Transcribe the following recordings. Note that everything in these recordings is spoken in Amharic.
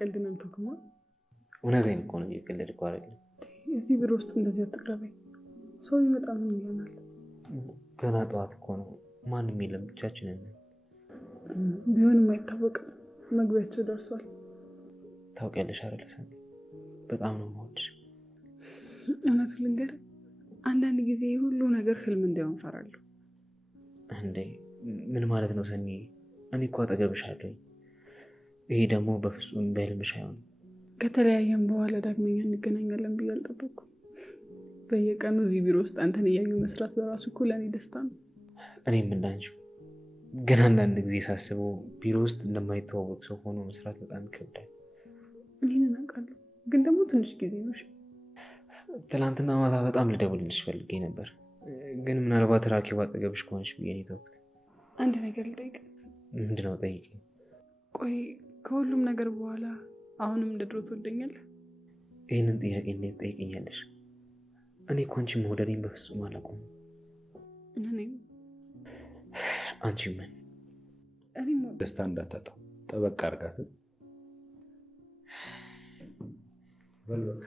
ቀልድን አንተኩማ እውነቴን እኮ ነው እየቀለድኩ አይደለም። እዚህ ቢሮ ውስጥ እንደዚህ አትቅረበኝ። ሰው ይመጣል ምን ይሆናል? ገና ጠዋት እኮ ነው። ማንም የለም ብቻችንን ነን። ቢሆንም አይታወቅም። መግቢያቸው ደርሷል። ታውቂያለሽ አይደል ሰኒ፣ በጣም ነው የምወድሽ። እውነቱን ልንገርህ፣ አንዳንድ ጊዜ ሁሉ ነገር ህልም እንዳይሆን እፈራለሁ። እንዴ ምን ማለት ነው ሰኒ? እኔ እኮ አጠገብሽ አለሁኝ። ይሄ ደግሞ በፍጹም በህልምሽ አይሆንም። ከተለያየን በኋላ ዳግመኛ እንገናኛለን ብዬ አልጠበቅኩም። በየቀኑ እዚህ ቢሮ ውስጥ አንተን እያዩ መስራት በራሱ እኮ ለእኔ ደስታ ነው። እኔም እንዳንቺው። ግን አንዳንድ ጊዜ ሳስበው ቢሮ ውስጥ እንደማይተዋወቅ ሰው ሆኖ መስራት በጣም ይከብዳል። ይህንን አውቃለሁ፣ ግን ደግሞ ትንሽ ጊዜ ነው። ትናንትና ማታ በጣም ልደውልልሽ ፈልጌ ነበር፣ ግን ምናልባት ራኪብ አጠገብሽ ከሆንሽ ብዬ ነው የተውኩት። አንድ ነገር ልጠይቅ። ምንድን ነው? ጠይቂኝ። ቆይ ከሁሉም ነገር በኋላ አሁንም እንደ ድሮ ትወደኛለህ? ይህንን ጥያቄ እንዴት ትጠይቂኛለሽ? እኔ እኮ አንቺን መውደዴን በፍጹም አላውቅም። አንቺ ምን? እኔም ደስታ እንዳታጣው ጠበቅ አድርጋት። በልበክ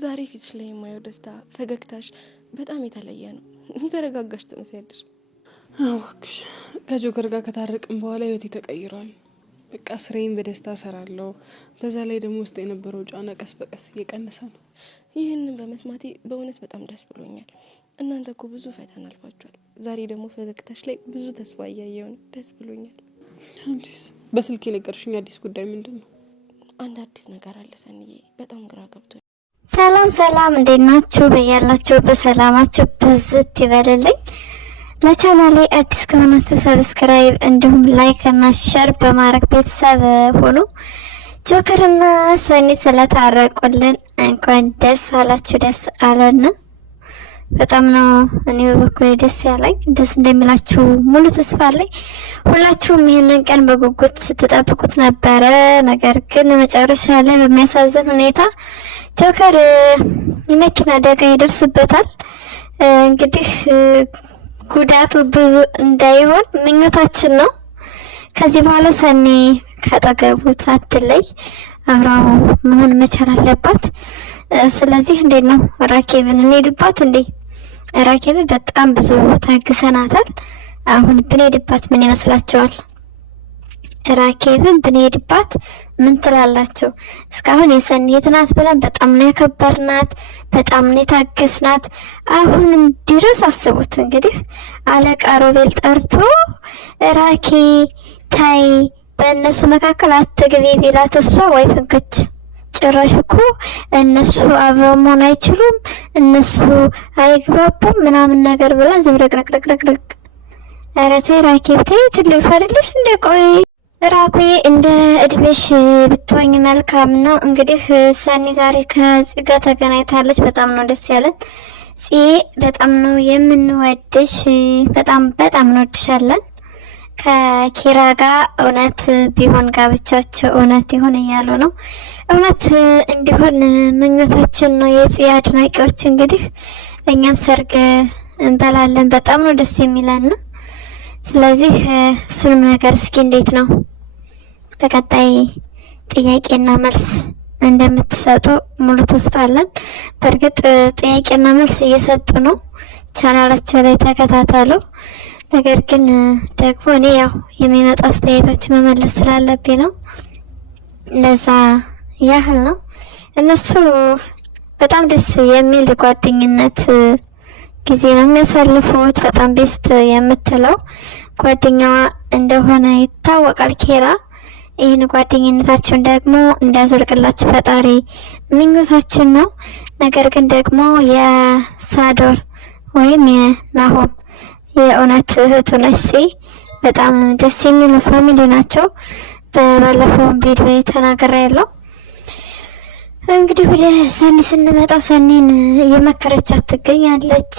ዛሬ ፊትሽ ላይ የማየው ደስታ፣ ፈገግታሽ በጣም የተለየ ነው። የተረጋጋሽ ትመስያለሽ። እባክሽ ከጆከር ጋር ከታረቅን በኋላ ህይወቴ ተቀይሯል። በቃ ስራዬን በደስታ እሰራለሁ። በዛ ላይ ደግሞ ውስጥ የነበረው ጫና ቀስ በቀስ እየቀነሰ ነው። ይህንን በመስማቴ በእውነት በጣም ደስ ብሎኛል። እናንተ እኮ ብዙ ፈተና አልፋችኋል። ዛሬ ደግሞ ፈገግታሽ ላይ ብዙ ተስፋ እያየሁ ነው። ደስ ብሎኛል። አንቺስ? በስልክ የነገርሽኝ አዲስ ጉዳይ ምንድን ነው? አንድ አዲስ ነገር አለ ሰንዬ፣ በጣም ግራ ገብቶኛል። ሰላም ሰላም፣ እንዴት ናችሁ? በያላችሁ በሰላማችሁ ብዝት ይበልልኝ። ለቻናሌ አዲስ ከሆናችሁ ሰብስክራይብ እንዲሁም ላይክ እና ሼር በማድረግ ቤተሰብ ሆኑ። ጆከርና ሰኒ ስለታረቁልን እንኳን ደስ አላችሁ፣ ደስ አለን። በጣም ነው እኔ በበኩሌ ደስ ያለኝ። ደስ እንደሚላችሁ ሙሉ ተስፋ አለኝ። ሁላችሁም ይሄንን ቀን በጉጉት ስትጠብቁት ነበረ። ነገር ግን መጨረሻ ላይ በሚያሳዝን ሁኔታ ጆከር የመኪና አደጋ ይደርስበታል። እንግዲህ ጉዳቱ ብዙ እንዳይሆን ምኞታችን ነው። ከዚህ በኋላ ሰኒ ካጠገቡ ሳትለይ አብራው መሆን መቻል አለባት። ስለዚህ እንዴት ነው ራኬብን እንሄድባት እንዴ? ራኬብ በጣም ብዙ ታግሰናታል። አሁን ብንሄድባት ምን ይመስላችኋል? ራኬብን ብንሄድባት ምን ትላላችሁ? እስካሁን የሰኒ እህት ናት ብለን በጣም ነው ያከበርናት፣ በጣም ነው የታገስናት። አሁንም ድረስ አስቡት እንግዲህ አለቃ ሮቤል ጠርቶ ራኬ ታይ በእነሱ መካከል አትግቢ ቢላት እሷ ወይ ፍንክች። ጭራሽ እኮ እነሱ አብረው መሆን አይችሉም፣ እነሱ አይግባቡም ምናምን ነገር ብላ ዝብረቅረቅረቅረቅ። ኧረ ተይ ራኬብ ተይ፣ ትልቅ ሰው አይደለሽ እንደ ቆይ ራኩ እንደ እድሜሽ ብትወኝ መልካም ነው። እንግዲህ ሰኒ ዛሬ ከጽ ጋር ተገናኝታለች። በጣም ነው ደስ ያለን። ጽ በጣም ነው የምንወድሽ፣ በጣም እንወድሻለን። ከኪራ ጋር እውነት ቢሆን ጋብቻቸው እውነት ይሁን እያሉ ነው። እውነት እንዲሆን ምኞታችን ነው የጽ አድናቂዎች። እንግዲህ እኛም ሰርግ እንበላለን። በጣም ነው ደስ የሚለን። ስለዚህ እሱንም ነገር እስኪ እንዴት ነው በቀጣይ ጥያቄና መልስ እንደምትሰጡ ሙሉ ተስፋ አለን። በእርግጥ ጥያቄና መልስ እየሰጡ ነው፣ ቻናላቸው ላይ ተከታተሉ። ነገር ግን ደግሞ እኔ ያው የሚመጡ አስተያየቶች መመለስ ስላለብኝ ነው፣ ለዛ ያህል ነው። እነሱ በጣም ደስ የሚል ጓደኝነት ጊዜ ነው የሚያሳልፉት። በጣም ቤስት የምትለው ጓደኛዋ እንደሆነ ይታወቃል ኪራ። ይህን ጓደኝነታችሁን ደግሞ እንዳዘልቅላችሁ ፈጣሪ ምኞታችን ነው። ነገር ግን ደግሞ የሳዶር ወይም የናሆም የእውነት እህቱ ነች በጣም ደስ የሚሉ ፋሚሊ ናቸው። በባለፈው ቪዲዮ ተናግሬ ያለው እንግዲህ ወደ ሰኒ ስንመጣ ሰኒን እየመከረቻት ትገኛለች።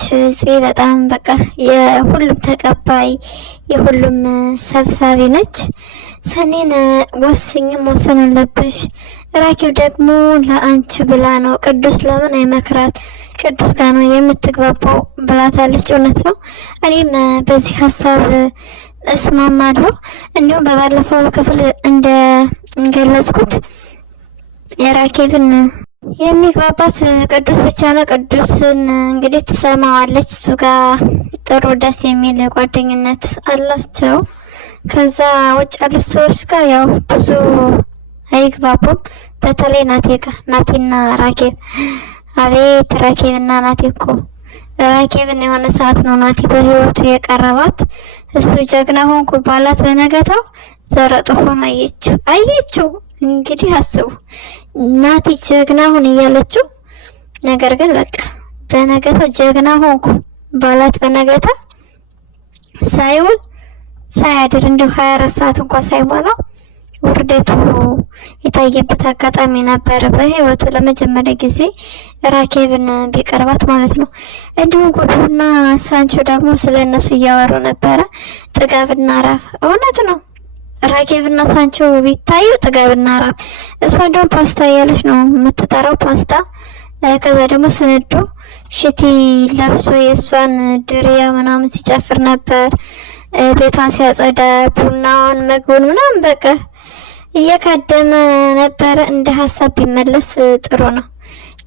በጣም በቃ የሁሉም ተቀባይ የሁሉም ሰብሳቢ ነች። ሰኒን ወስኝም ወሰን አለብሽ ራኬብ ደግሞ ለአንቺ ብላ ነው ቅዱስ ለምን አይመክራት ቅዱስ ጋር ነው የምትግባባው ብላታለች። እውነት ነው። እኔም በዚህ ሀሳብ እስማማለሁ። እንዲሁም በባለፈው ክፍል እንደገለጽኩት የራኬብን የሚግባባት ቅዱስ ብቻ ነው። ቅዱስን እንግዲህ ትሰማዋለች። እሱ ጋር ጥሩ ደስ የሚል ጓደኝነት አላቸው። ከዛ ውጭ ያሉት ሰዎች ጋር ያው ብዙ አይግባቡም። በተለይ ናቴ ጋር ናቴና ራኬብ አቤት ራኬብና ናቴ እኮ ራኬብን የሆነ ሰዓት ነው ናቲ በህይወቱ የቀረባት። እሱ ጀግና ሆንኩ ባላት በነገታው ዘረጦ ሆነ አየችው። እንግዲህ አስቡ ናቲ ጀግና ሁን እያለችው፣ ነገር ግን በቃ በነገታው ጀግና ሆንኩ ባላት በነገታው ሳይውል ሳያድር እንደው 24 ሰዓት እንኳን ሳይሞላው ውርደቱ የታየበት አጋጣሚ ነበረ። በህይወቱ ለመጀመሪያ ጊዜ ራኬብን ቢቀርባት ማለት ነው። እንዲሁም ጉዱና ሳንቾ ደግሞ ስለነሱ እያወሩ ነበረ። ጥጋብና ራፍ እውነት ነው። ራኬብና ሳንቾ ቢታዩ ጥጋብና ራፍ። እሷ እንደውም ፓስታ እያለች ነው የምትጠራው ፓስታ። ከዛ ደግሞ ስንዱ ሽቲ ለብሶ የእሷን ድሪያ ምናምን ሲጨፍር ነበር። ቤቷን ሲያጸዳ ቡናውን ምግቡን ምናምን በቃ እየካደመ ነበረ። እንደ ሀሳብ ቢመለስ ጥሩ ነው።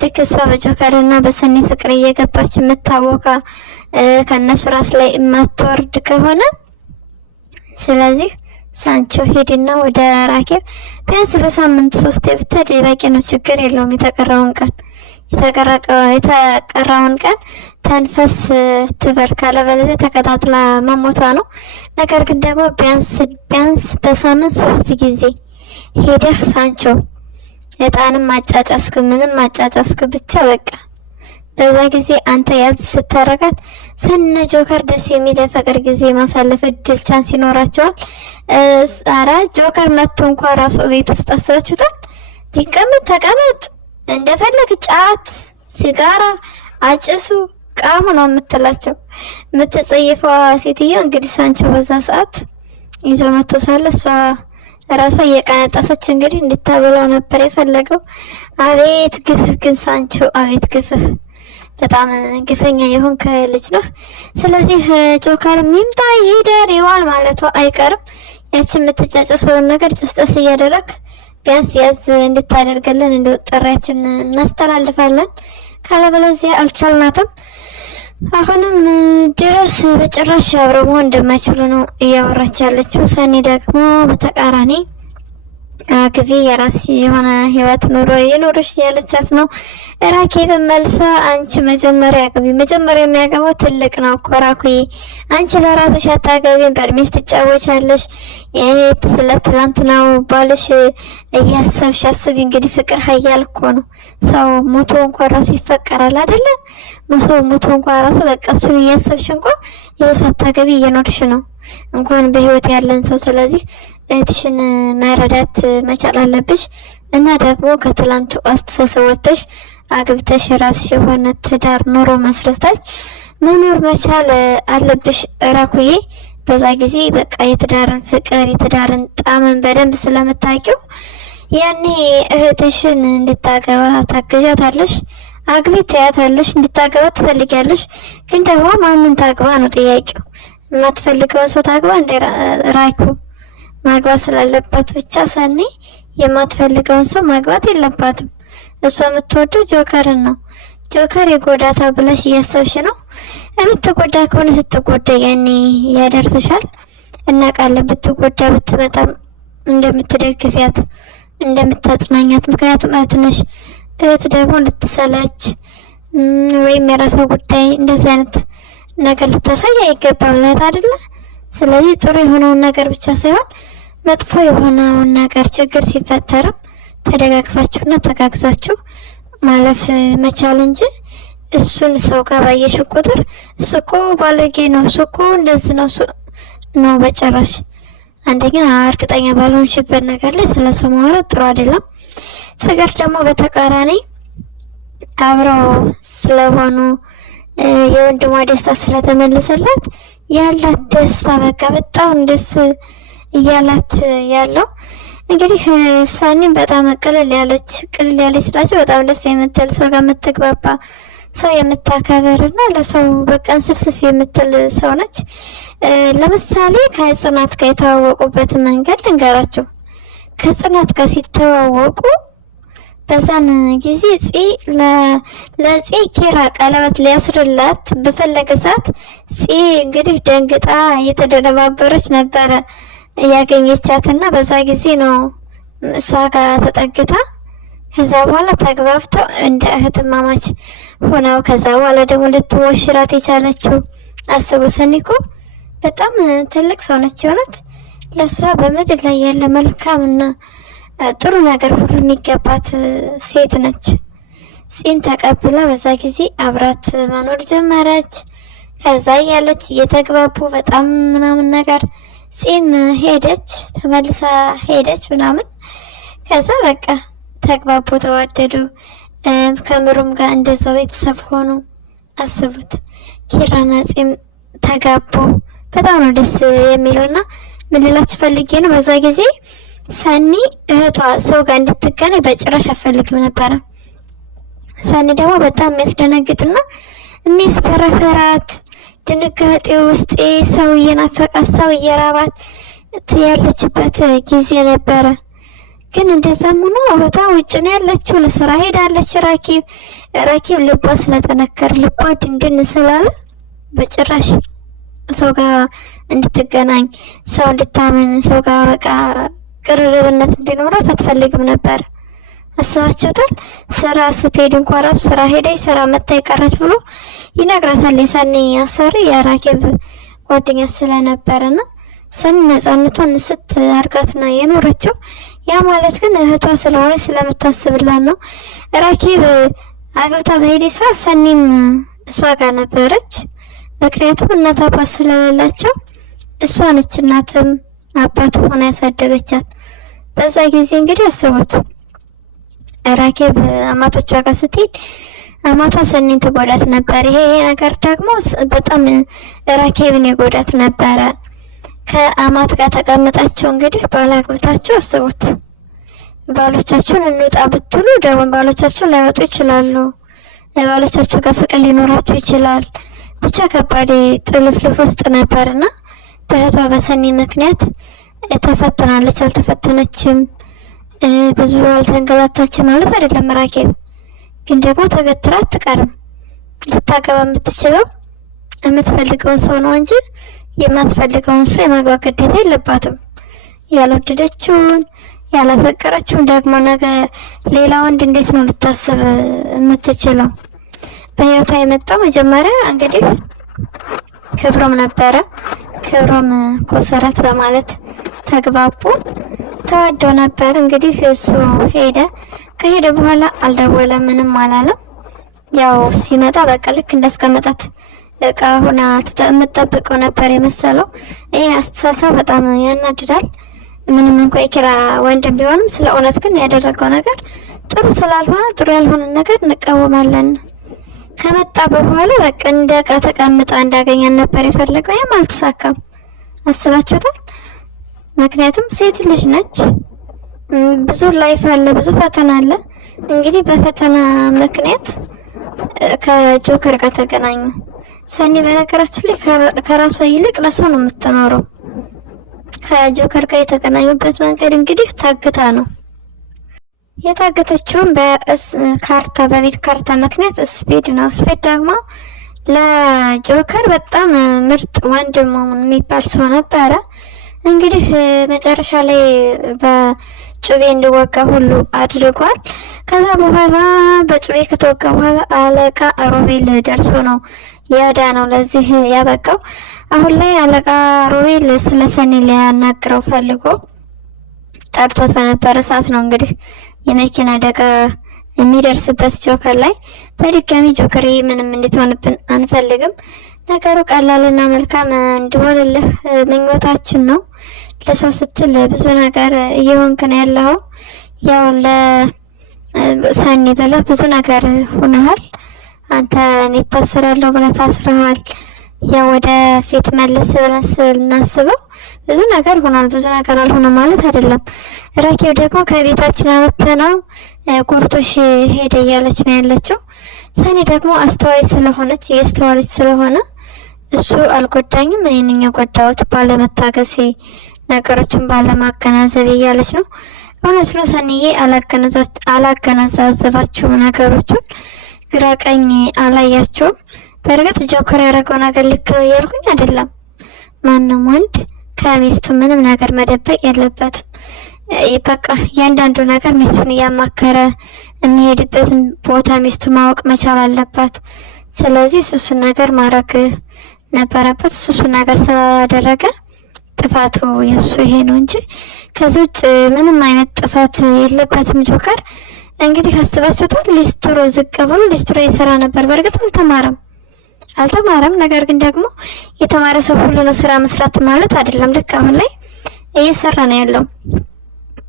ልክ እሷ በጆከርና በሰኒ ፍቅር እየገባች የምታወካ ከነሱ ራስ ላይ የማትወርድ ከሆነ ስለዚህ ሳንቾ ሄድና ወደ ራኬብ ቢያንስ በሳምንት 3 ብትሄድ በቂ ነው። ችግር የለውም። የተቀራውን ቀን ተንፈስ ትበል፣ ካለበለዚያ ተከታትላ መሞቷ ነው። ነገር ግን ደግሞ ቢያንስ በሳምንት 3 ጊዜ ሄደህ ሳንቾ እጣንም ማጫጫስክ ምንም ማጫጫስክ ብቻ በቃ በዛ ጊዜ አንተ ያዝ ስታረጋት ሰነ ጆከር ደስ የሚል የፍቅር ጊዜ ማሳለፍ እድል ቻንስ ይኖራቸዋል። አራ ጆከር መጥቶ እንኳን ራሱ ቤት ውስጥ አስባችሁታል? ቢቀመጥ ተቀመጥ እንደፈለግ ጫት፣ ሲጋራ አጭሱ ቃሙ ነው የምትላቸው። የምትጸየፈዋ ሴትዮ እንግዲህ ሳንቾ በዛ ሰዓት ይዞ መጥቶ ሳለ እሷ ራሷ እየቀነጠሰች እንግዲህ እንድታበላው ነበር የፈለገው። አቤት ግፍህ ግን ሳንቾ፣ አቤት ግፍህ። በጣም ግፈኛ የሆንክ ልጅ ነው። ስለዚህ ጆከር ይምጣ ይደር ይዋል ማለቷ አይቀርም። ያችን የምትጫጨሰውን ነገር ጨስጨስ እያደረግ ቢያንስ ያዝ እንድታደርገልን እንደው ጥሪያችን እናስተላልፋለን። ካለበለዚያ አልቻልናትም። አሁንም ድረስ በጭራሽ አብረው መሆን እንደማይችሉ ነው እያወራች ያለችው። ሰኒ ደግሞ በተቃራኒ አግቢ የራስ የሆነ ህይወት ኑሮ ይኖርሽ ያለቻት ነው። ራኬብ መልሳ አንቺ መጀመሪያ አግቢ፣ መጀመሪያ የሚያገባው ትልቅ ነው እኮ ራኩዬ፣ አንቺ ለራስሽ አታገቢም፣ በእድሜሽ ትጫወቻለሽ። ስለ ትላንትናው ባልሽ እያሰብሽ አስቢ። እንግዲህ ፍቅር ሀያል እኮ ነው። ሰው ሞቶ እንኳን ራሱ ይፈቀራል አይደለ? ሰው ሞቶ እንኳን ራሱ በቃ እሱን እያሰብሽ እንኳን ይኸው ሳታገቢ እየኖርሽ ነው እንኳን በህይወት ያለን ሰው። ስለዚህ እህትሽን መረዳት መቻል አለብሽ እና ደግሞ ከትላንቱ አስተሳሰብ ወጥተሽ አግብተሽ ራስሽ የሆነ ትዳር ኑሮ መስረታች መኖር መቻል አለብሽ ራኩዬ። በዛ ጊዜ በቃ የትዳርን ፍቅር የትዳርን ጣዕምን በደንብ ስለምታውቂው ያኔ እህትሽን እንድታገባ ታገዣታለሽ። አግቢ ትያታለሽ፣ እንድታገባ ትፈልጊያለሽ። ግን ደግሞ ማንን ታግባ ነው ጥያቄው። የማትፈልገውን ሰው ታግባ እንደ ራኩ ማግባት ስላለባት ብቻ ሰኒ የማትፈልገውን ሰው ማግባት የለባትም። እሷ የምትወደው ጆከርን ነው። ጆከር የጎዳታ ብለሽ እያሰብሽ ነው። የምትጎዳ ከሆነ ስትጎዳ ያኔ ያደርስሻል። እናውቃለን። ብትጎዳ ብትመጣም እንደምትደግፊያት እንደምታጽናኛት። ምክንያቱም እህት ነሽ። እህት ደግሞ ልትሰላች ወይም የራሷ ጉዳይ እንደዚህ አይነት ነገር ልታሳይ አይገባም ማለት አይደለ? ስለዚህ ጥሩ የሆነውን ነገር ብቻ ሳይሆን መጥፎ የሆነውን ነገር ችግር ሲፈጠርም ተደጋግፋችሁና ተጋግዛችሁ ማለፍ መቻል እንጂ እሱን ሰው ጋር ባየሽ ቁጥር እሱ እኮ ባለጌ ነው፣ እሱ እኮ እንደዚህ ነው በጭራሽ። አንደኛ እርግጠኛ ባልሆንሽበት ነገር ላይ ስለ ሰው ማውራት ጥሩ አይደለም። ፍቅር ደግሞ በተቃራኒ አብረው ስለሆኑ የወንድሟ ደስታ ስለተመለሰላት ያላት ደስታ በቃ በጣም ደስ እያላት ያለው እንግዲህ ሰኒም በጣም ቅልል ያለች ስላቸው በጣም ደስ የምትል ሰው ጋር የምትግባባ ሰው የምታከብርና ለሰው በቃ ስፍስፍ የምትል ሰው ነች። ለምሳሌ ከጽናት ጋር የተዋወቁበት መንገድ ልንገራችሁ። ከጽናት ጋር ሲተዋወቁ በዛን ጊዜ ለጽ ኪራ ቀለበት ሊያስርላት በፈለገ ሰዓት ጽ እንግዲህ ደንግጣ እየተደረባበረች ነበረ ያገኘቻትና በዛ ጊዜ ነው እሷ ጋር ተጠግታ ከዛ በኋላ ተግባብተው እንደ እህትማማች ሆነው ከዛ በኋላ ደግሞ ልትሞሽራት የቻለችው አስቡ። ሰኒ እኮ በጣም ትልቅ ሰው ነች። የሆነት ለእሷ በምድር ላይ ያለ መልካምና ጥሩ ነገር ሁሉ የሚገባት ሴት ነች። ጽን ተቀብላ በዛ ጊዜ አብራት መኖር ጀመረች። ከዛ ያለች እየተግባቡ በጣም ምናምን ነገር ጽም ሄደች፣ ተመልሳ ሄደች ምናምን። ከዛ በቃ ተግባቡ፣ ተዋደዱ። ከምሩም ጋር እንደዛው ቤተሰብ ሆኑ። አስቡት ኪራና ጽም ተጋቡ። በጣም ነው ደስ የሚለውና ምን ልላችሁ ፈልጌ ነው በዛ ጊዜ ሰኒ እህቷ ሰው ጋር እንድትገናኝ በጭራሽ አፈልግም ነበረ። ሰኒ ደግሞ በጣም የሚያስደነግጥና የሚያስፈራ ፍርሃት ድንጋጤ ውስጤ ሰው እየናፈቃት ሰው እየራባት ያለችበት ጊዜ ነበረ። ግን እንደዛም ሆኖ እህቷ ውጭ ነው ያለችው፣ ለስራ ሄዳለች። ራኪብ ልቧ ስለጠነከረ ልቧ ድንድን ስላለ በጭራሽ ሰው ጋር እንድትገናኝ ሰው እንድታምን ሰው ጋር በቃ ቅርርብነት እንዲኖራት አትፈልግም ነበር። አስባችሁታል? ስራ ስትሄድ እንኳን ራሱ ስራ ሄደች ስራ መታ ይቀረች ብሎ ይነግራታል። የሰኒ አሰሪ የራኪብ ጓደኛ ስለነበረና ሰኒ ነፃነቷን ስት አርጋትና የኖረችው ያ ማለት ግን እህቷ ስለሆነ ስለምታስብላት ነው። ራኪብ አግብታ በሄደ ሰዓት ሰኒም እሷ ጋር ነበረች። ምክንያቱም እናት አባት ስለሌላቸው እሷ ነች እናትም አባትም ሆና ያሳደገቻት። በዛ ጊዜ እንግዲህ አስቡት ራኪብ አማቶቿ ጋር ስትሄድ አማቷ ሰኒን ትጎዳት ነበር። ይሄ ነገር ደግሞ በጣም ራኪብን የጎዳት ነበረ። ከአማት ጋር ተቀምጣችሁ እንግዲህ ባላግብታችሁ አስቡት። ባሎቻችሁን እንውጣ ብትሉ ደግሞ ባሎቻችሁ ላይወጡ ይችላሉ። ባሎቻችሁ ጋር ፍቅር ሊኖራችሁ ይችላል። ብቻ ከባድ ጥልፍልፍ ውስጥ ነበርና በእህቷ በሰኒ ምክንያት ተፈተናለች። አልተፈተነችም፣ ብዙ አልተንገላታችም ማለት አይደለም። ራኪብ ግን ደግሞ ተገትራ አትቀርም። ልታገባ የምትችለው የምትፈልገውን ሰው ነው እንጂ የማትፈልገውን ሰው የማግባት ግዴታ የለባትም። ያልወደደችውን ያላፈቀረችውን ደግሞ ነገ ሌላ ወንድ እንዴት ነው ልታስብ የምትችለው? በህይወቷ የመጣው መጀመሪያ እንግዲህ ክብሮም ነበረ። ክብሮም ኮሰረት በማለት ተግባቡ፣ ተዋደው ነበር። እንግዲህ እሱ ሄደ። ከሄደ በኋላ አልደወለም፣ ምንም አላለም። ያው ሲመጣ በቃ ልክ እንዳስቀመጣት እቃ ሆና የምትጠብቀው ነበር የመሰለው። ይሄ አስተሳሰብ በጣም ያናድዳል። ምንም እንኳን የኪራ ወንድም ቢሆንም ስለ እውነት ግን ያደረገው ነገር ጥሩ ስላልሆነ ጥሩ ያልሆነ ነገር እንቃወማለን። ከመጣ በኋላ በቃ እንደ እቃ ተቀምጣ እንዳገኛን ነበር የፈለገው። ይሄም አልተሳካም። አስባችሁታል? ምክንያቱም ሴት ልጅ ነች። ብዙ ላይፍ አለ፣ ብዙ ፈተና አለ። እንግዲህ በፈተና ምክንያት ከጆከር ጋር ተገናኙ። ሰኒ በነገራችን ላይ ከራሷ ይልቅ ለሰው ነው የምትኖረው። ከጆከር ጋር የተገናኙበት መንገድ እንግዲህ ታግታ ነው የታገተችውም በካርታ በቤት ካርታ ምክንያት ስፔድ ነው። ስፔድ ደግሞ ለጆከር በጣም ምርጥ ወንድሙ የሚባል ሰው ነበረ። እንግዲህ መጨረሻ ላይ በጩቤ እንዲወጋ ሁሉ አድርጓል። ከዛ በኋላ በጩቤ ከተወጋ በኋላ አለቃ ሮቤል ደርሶ ነው ያዳነው፣ ለዚህ ያበቃው። አሁን ላይ አለቃ ሮቤል ስለ ሰኒ ሊያናግረው ፈልጎ ጠርቶት በነበረ ሰዓት ነው እንግዲህ የመኪና አደጋ የሚደርስበት ጆከር ላይ። በድጋሚ ጆከር ምንም እንድትሆንብን አንፈልግም። ነገሩ ቀላልና መልካም እንዲሆንልህ ምኞታችን ነው። ለሰው ስትል ብዙ ነገር እየሆንክ ነው ያለው። ያው ለሰኒ ብለህ ብዙ ነገር ሆነሃል። አንተ እኔ ታስራለሁ ብለህ ታስረሃል። ያው ወደ ፊት መለስ ብለን ስናስበው ብዙ ነገር ሆኗል። ብዙ ነገር አልሆነ ማለት አይደለም። ራኬብ ደግሞ ከቤታችን አመጣነው ጉርቶሽ ሄደ እያለች ነው ያለችው። ሰኒ ደግሞ አስተዋይ ስለሆነች እያስተዋለች ስለሆነ እሱ አልጎዳኝም እኔ ነኝ የጎዳሁት ባለመታገሴ ነገሮችን ባለማገናዘብ እያለች ነው። እውነት ነው ሰኒዬ፣ አላገናዘባችሁም ነገሮችን፣ ግራ ቀኝ አላያችሁም። በእርግጥ ጆከር ያደረገው ነገር ልክ ነው እያልኩኝ አይደለም። ማንም ወንድ ከሚስቱ ምንም ነገር መደበቅ የለበትም። በቃ እያንዳንዱ ነገር ሚስቱን እያማከረ የሚሄድበትን ቦታ ሚስቱ ማወቅ መቻል አለባት። ስለዚህ እሱን ነገር ማድረግ ነበረበት። እሱን ነገር ስላላደረገ ጥፋቱ የሱ ይሄ ነው እንጂ ከዚህ ውጭ ምንም አይነት ጥፋት የለበትም ጆከር። እንግዲህ አስባችሁታል። ሊስትሮ ዝቅ ብሎ ሊስትሮ እየሰራ ነበር። በእርግጥ አልተማረም። ነገር ግን ደግሞ የተማረ ሰው ሁሉ ነው ስራ መስራት ማለት አይደለም። ልክ አሁን ላይ እየሰራ ነው ያለው።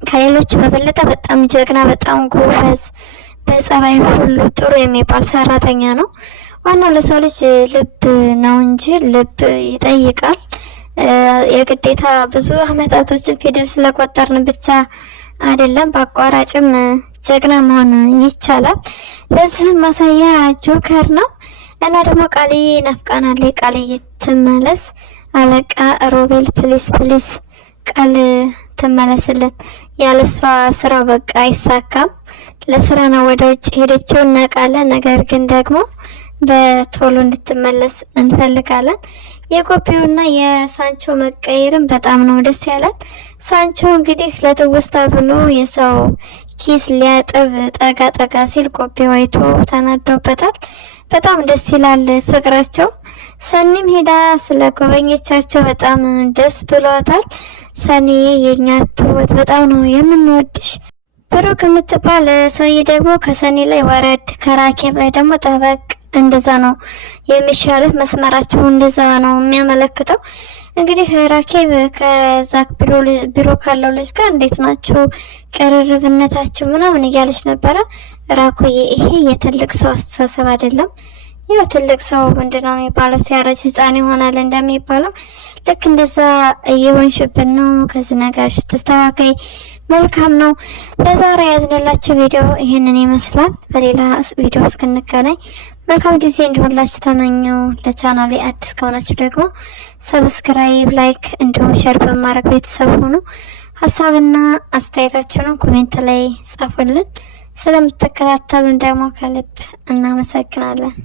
ከሌሎቹ በበለጠ በጣም ጀግና፣ በጣም ጎበዝ፣ በጸባይ ሁሉ ጥሩ የሚባል ሰራተኛ ነው። ዋናው ለሰው ልጅ ልብ ነው እንጂ ልብ ይጠይቃል። የግዴታ ብዙ አመታቶችን ፊደል ስለቆጠርን ብቻ አይደለም፣ በአቋራጭም ጀግና መሆን ይቻላል። ለዚህም ማሳያ ጆከር ነው። እና ደግሞ ቃልዬ ናፍቃናለች። ቃልዬ ትመለስ። አለቃ ሮቤል ፕሊስ ቃል ትመለስልን። ያለሷ ስራው በቃ አይሳካም። ለስራ ነው ወደ ውጭ ሄደችው እናውቃለን። ነገር ግን ደግሞ በቶሎ እንድትመለስ እንፈልጋለን። የጎቤውና የሳንቾ መቀየርም በጣም ነው ደስ ያለን። ሳንቾ እንግዲህ ለትውስታ ብሎ የሰው ኪስ ሊያጥብ ጠጋ ሲል ጎቤው አይቶ ተናዶበታል። በጣም ደስ ይላል ፍቅራቸው። ሰኒም ሄዳ ስለ ጎበኘቻቸው በጣም ደስ ብሏታል። ሰኒ የኛ ትወት በጣም ነው የምንወድሽ። ብሩክ የምትባል ሰውዬ ደግሞ ከሰኒ ላይ ወረድ፣ ከራኬብ ላይ ደግሞ ጠበቅ፣ እንደዛ ነው የሚሻልህ። መስመራችሁ እንደዛ ነው የሚያመለክተው። እንግዲህ ራኬብ ከዛ ቢሮ ካለው ልጅ ጋር እንዴት ናችሁ ቅርርብነታችሁ ምናምን እያለች ነበረ። ራኮዬ ይሄ የትልቅ ሰው አስተሳሰብ አይደለም። ያው ትልቅ ሰው ምንድነው የሚባለው ሲያረጅ ህፃን ይሆናል እንደሚባለው ልክ እንደዛ እየሆንሽብን ነው። ከዚህ ነገርሽ ተስተካከይ፣ መልካም ነው። ለዛሬ ያዝንላችሁ ቪዲዮ ይሄንን ይመስላል። በሌላ ቪዲዮ እስክንገናኝ መልካም ጊዜ እንዲሆንላችሁ ተመኘው። ለቻናሌ አዲስ ከሆናችሁ ደግሞ ሰብስክራይብ፣ ላይክ እንዲሁም ሼር በማድረግ ቤተሰብ ሁኑ። ሀሳብና አስተያየታችሁን ኮሜንት ላይ ጻፉልን። ስለምትከታተሉን ደግሞ ከልብ እናመሰግናለን።